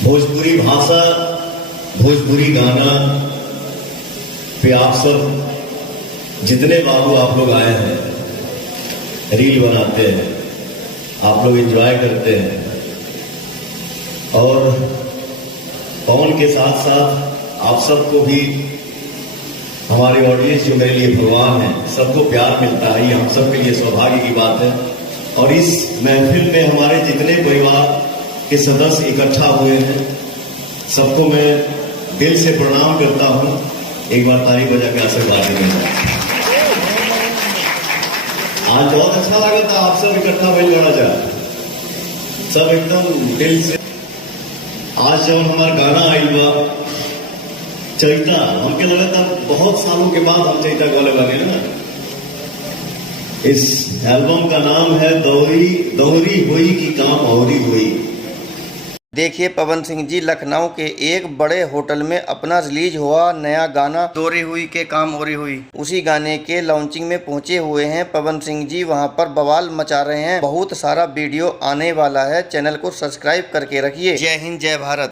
भोजपुरी भाषा, भोजपुरी गाना पे आप सब जितने बाबू आप लोग आए हैं, रील बनाते हैं, आप लोग एंजॉय करते हैं और पवन के साथ साथ आप सबको भी, हमारी ऑडियंस जो मेरे लिए भगवान है, सबको प्यार मिलता है, ये हम सब के लिए सौभाग्य की बात है। और इस महफिल में हमारे जितने परिवार के सदस्य इकट्ठा हुए हैं, सबको मैं दिल से प्रणाम करता हूं। एक बार ताली बजा के आशीर्वाद देंगे। आज बहुत अच्छा लगा था, आप सब इकट्ठा हुए बड़ा जा, सब एकदम दिल से। आज जब हमारा गाना आइल बा चैता, हमके लगा था बहुत सालों के बाद हम चैता गाने वाले ना। इस एल्बम का नाम है दोहरी हुई की काम औरी हुई। देखिए पवन सिंह जी लखनऊ के एक बड़े होटल में अपना रिलीज हुआ नया गाना दोहरी हुई के काम औरी हुई, उसी गाने के लॉन्चिंग में पहुंचे हुए हैं पवन सिंह जी। वहां पर बवाल मचा रहे हैं, बहुत सारा वीडियो आने वाला है, चैनल को सब्सक्राइब करके रखिए। जय हिंद, जय भारत।